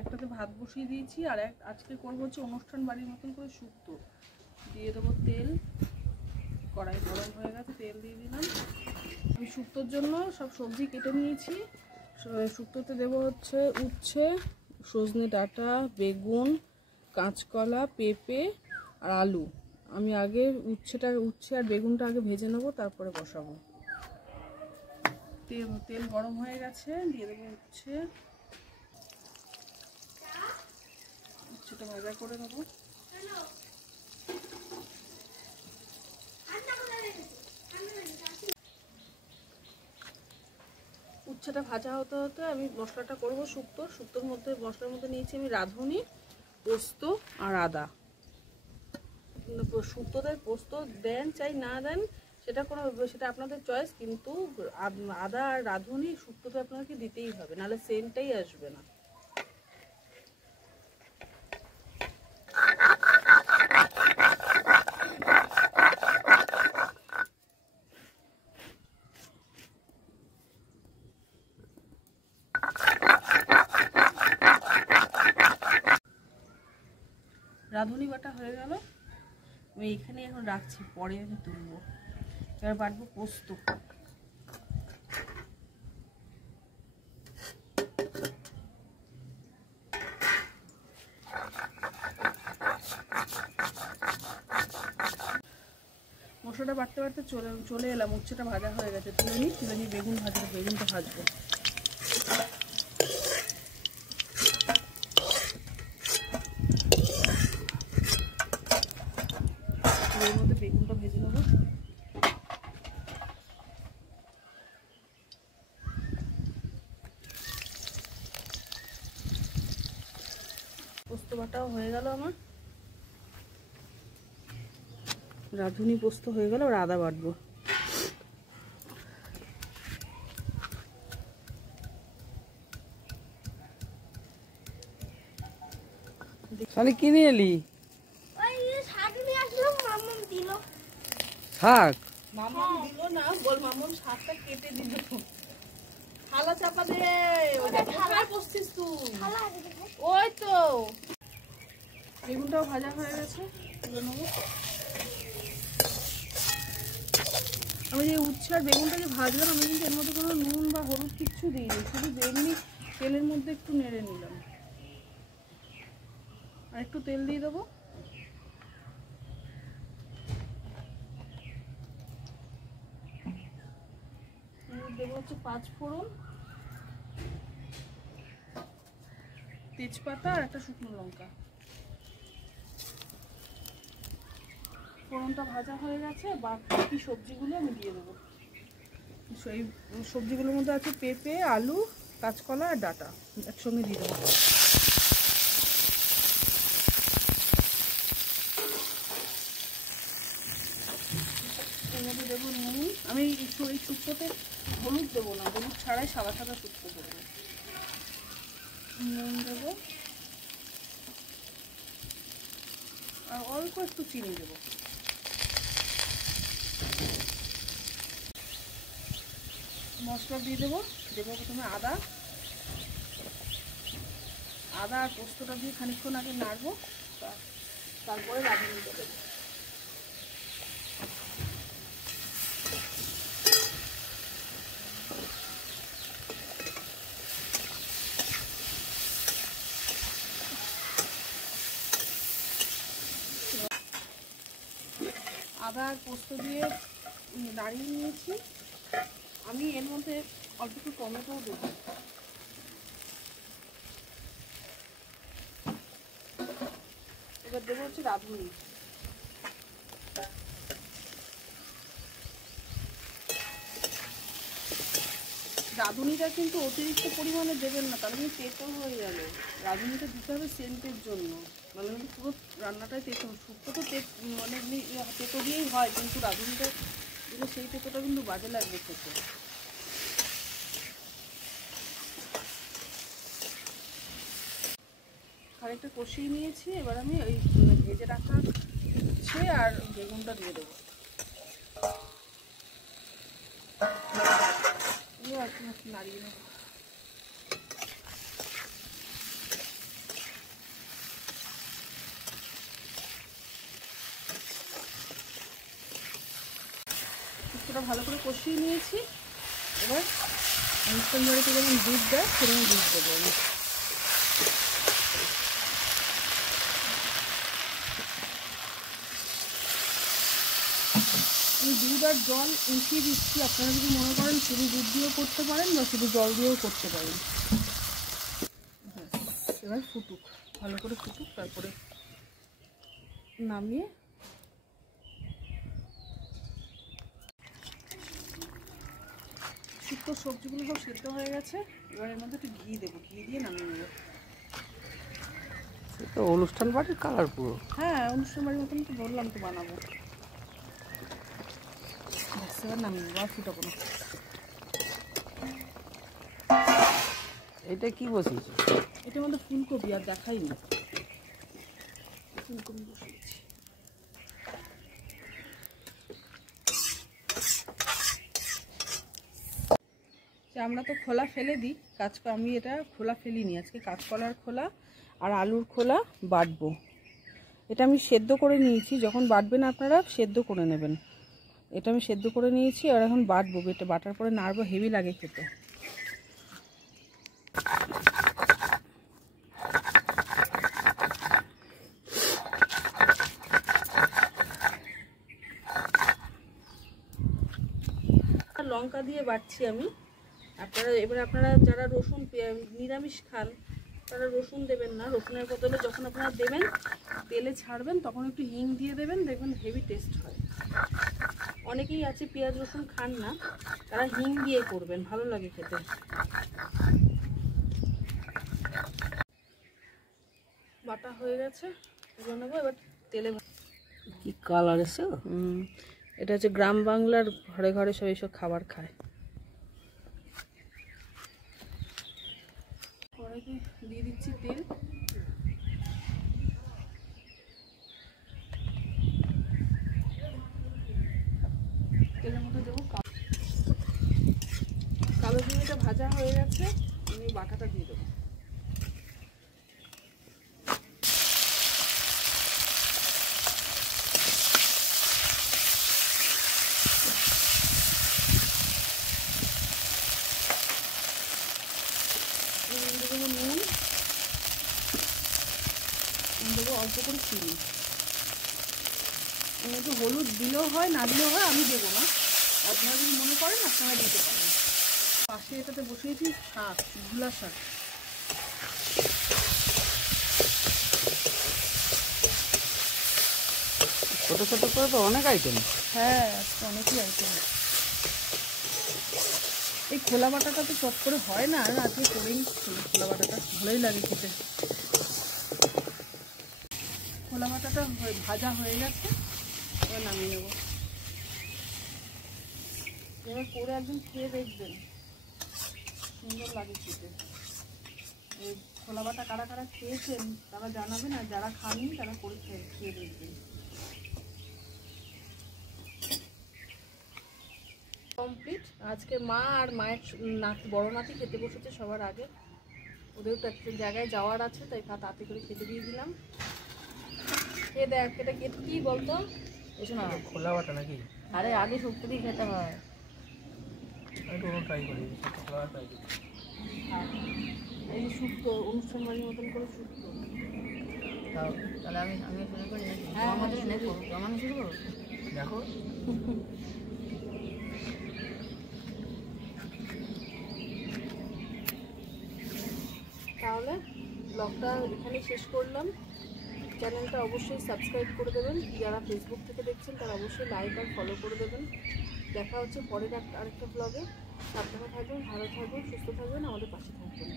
একটাতে ভাত বসিয়ে দিয়েছি, আর আজকে করবো হচ্ছে অনুষ্ঠান বাড়ির মতন করে শুক্তো। দিয়ে দেবো তেল, কড়াই গরম হয়ে গেছে, তেল দিয়ে দিলাম। আমি শুক্তোর জন্য সব সবজি কেটে নিয়েছি। শুক্তোতে দেবো হচ্ছে উচ্ছে, সজনে ডাঁটা, বেগুন, কাঁচকলা, পেঁপে আর আলু। আমি আগে উচ্ছে আর বেগুনটা আগে ভেজে নেবো, তারপরে বসাবো। তেল গরম হয়ে গেছে, দিয়ে দেবো উচ্ছেটা ভাজা করে নেবো। উচ্ছেটা ভাজা হতে হতে আমি মশলাটা করবো শুক্তোর মধ্যে। মশলার মধ্যে নিয়েছি আমি রাঁধুনি, পোস্ত আর আদা। শুক্তোতে পোস্ত দেন চাই না দেন সেটা আপনাদের চয়েস, কিন্তু আদা আর রাঁধুনি শুক্তোতে আপনাকে দিতেই হবে, নাহলে সেন্টটাই আসবে না। রাঁধুনি বাটা হয়ে গেল, আমি এখানে এখন রাখছি, পরে আমি তুলবো। এবার বাটবো পোস্ত। মশলাটা বাটতে বাটতে চলে এলাম, উচ্ছেটা ভাজা হয়ে গেছে, তুলে নিই বেগুনটা ভাজবো। এর মধ্যে বেগুনটা ভেজে নেবো। পোস্ত বাটাও হয়ে গেল আমার, রাঁধুনি পোস্ত হয়ে গেল, আর আদা বাটবো। তাহলে কিনে এলি শাক? মামন দিল না, বল মামন শাকটা কেটে দিল। থালা চাপা দে, কোথায় বসছিস তুই? ওই তো বেগুনটাও ভাজা হয়ে গেছে, তুলে নেবো। আমি যে উচ্ছে আর বেগুনটা যে ভাজলাম, আমি কিন্তু এর মধ্যে কোনো নুন বা হলুদ কিচ্ছু দিইনি, শুধু এমনি তেলের মধ্যে একটু নেড়ে নিলাম। আর একটু তেল দিয়ে দেবো। দেবো হচ্ছে 5 ফোড়ন, তেজপাতা আর একটা শুকনো লঙ্কা। ফোড়নটা ভাজা হয়ে গেছে, বাকি সবজিগুলো আমি দিয়ে দেবো। সেই সবজিগুলোর মধ্যে আছে পেঁপে, আলু, কাঁচকলা আর ডাঁটা, একসঙ্গে দিয়ে দেবো। এর মধ্যে দেবো নুন। আমি এই শুক্তোতে হলুদ দেবো না, হলুদ ছাড়াই সাদা শুক্তো দেবো। নুন দেবো আর অল্প একটু চিনি দেবো। মশলা দিয়ে দেবো প্রথমে আদা আর পোস্তটা দিয়ে খানিকক্ষণ আগে নাড়বো, তারপরে রাঁধুনিটা দেবো। আদা আর পোস্ত দিয়ে নাড়িয়ে নিয়েছি। আমি এর মধ্যে অল্প একটু টমেটোও দেবো। এবার দেবো হচ্ছে রাঁধুনি। রাঁধুনিটা কিন্তু অতিরিক্ত পরিমাণে দেবেন না, তাহলে কিন্তু তেতো হয়ে যাবে। রাঁধুনিটা দিতে হবে সেন্টের জন্য, নাহলে কিন্তু পুরো রান্নাটাই তেতো। শুক্তো তো মানে তেতো দিয়েই হয়, কিন্তু রাঁধুনিটা দিলে সেই তেতোটা কিন্তু বাজে লাগবে খেতে। খানিকটা কষিয়ে নিয়েছি, এবার আমি ওই ভেজে রাখা উচ্ছে আর বেগুনটা দিয়ে দেবো। নাড়িয়ে নেবো। শুক্তোটা ভালো করে কষিয়ে নিয়েছি। এবার অনুষ্ঠান বাড়িতে যেমন দুধ দেয় সেরকম দুধ দেবো আমি। আমি দুধ আর জল মিশিয়ে দিচ্ছি। আপনারা যদি মনে করেন শুধু দুধ দিয়েও করতে পারেন বা শুধু জল দিয়েও করতে পারেন। এবার ফুটুক, ভালো করে ফুটুক, তারপরে নামিয়ে শুক্তো সবজিগুলো সব সেদ্ধ হয়ে গেছে। এবার এর মধ্যে একটু ঘি দেবো, ঘি দিয়ে নামিয়ে নেবো। সে তো অনুষ্ঠান বাড়ির কালার পুরো। হ্যাঁ, অনুষ্ঠান বাড়ির মতন তো বললাম তো বানাবো। এবার নামিয়ে নেবো, আর ফুটাবো না। এটা কি বসিয়েছে? এটার মধ্যে ফুলকপি, আর দেখাইনি ফুলকপি বসিয়েছি। আমরা তো খোলা ফেলে দিই, আমি এটা খোলা ফেলিনি আজকে। কাঁচকলার খোলা আর আলুর খোলা বাটবো। এটা আমি সেদ্ধ করে নিয়েছি, যখন বাটবেন আপনারা সেদ্ধ করে নেবেন। এটা আমি সেদ্ধ করে নিয়েছি, আর এখন বাটবো। বেটে বাটার পরে নাড়বো, হেভি লাগে খেতে। লঙ্কা দিয়ে বাটছি আমি। আপনারা যারা রসুন নিরামিষ খান তারা রসুন দেবেন না। রসুনের বদলে যখন আপনারা দেবেন, তেলে ছাড়বেন, তখন একটু হিং দিয়ে দেবেন, দেখবেন হেভি টেস্ট হয়। অনেকেই আছে পেঁয়াজ রসুন খান না, তারা হিং দিয়ে করবেন, ভালো লাগে খেতে। বাটা হয়ে গেছে, এবার নেবো। এবার তেলে কি কালার এসে। এটা হচ্ছে গ্রাম বাংলার ঘরে ঘরে সব এইসব খাবার খায়। কড়াইতে দিয়ে দিচ্ছি তেল। তেলের মধ্যে দেবো কালো জিরেটা ভাজা হয়ে গেছে, আমি বাটাটা দিয়ে দেবো। দেবো নুন, দেবো অল্প করে চিনি। এর মধ্যে হলুদ দিলেও হয়, না দিলেও হয়, আমি দেবো না। আপনারা যদি মনে করেন আপনারা দিতে পারেন। পাশে এটাতে বসিয়েছি শাক, ঝুলা শাক। ছোট ছোট করে তো অনেক আইটেম। হ্যাঁ, আজকে অনেকই আইটেম। এই খোলা বাটাটা তো চট করে হয় না, আর আজকে করেই নিচ্ছি। খোলা বাটাটা ভালোই লাগে খেতে। খোলা বাটাটা ভাজা হয়ে গেছে, এবার নামিয়ে নেব। এবার করে একদিন খেয়ে দেখবেন, সুন্দর লাগে খেতে। এই খোলা বাটা কারা কারা খেয়েছেন তারা জানাবেন, আর যারা খাননি তারা করে খেয়ে দেখবেন। কমপ্লিট। আজকে মা আর মায়ের বড় নাতি খেতে বসেছে সবার আগে। ওদের তো একটা জায়গায় যাওয়ার আছে, তাই তাড়াতাড়ি করে খেতে দিয়ে দিলাম। খেয়ে দেখ, এটা কি বলতো? এসো না, খোলা বাটা নাকি? আরে আগে শুক্তো দিয়ে খেতে হয়। ট্রাই করি, খোলা ট্রাই করি। এই শুক্তো অনুষ্ঠান বাড়ির মতন করে শুক্তো। তাহলে আমি শুরু করি। হ্যাঁ, আমি শুরু করো। দেখো তাহলে ব্লগটা এখানে শেষ করলাম। চ্যানেলটা অবশ্যই সাবস্ক্রাইব করে দেবেন। যারা ফেসবুক থেকে দেখছেন তারা অবশ্যই লাইক আর ফলো করে দেবেন। দেখা হচ্ছে পরের আরেকটা ব্লগে। সাবধানে থাকবেন, ভালো থাকবেন, সুস্থ থাকবেন, আমাদের পাশে থাকবেন।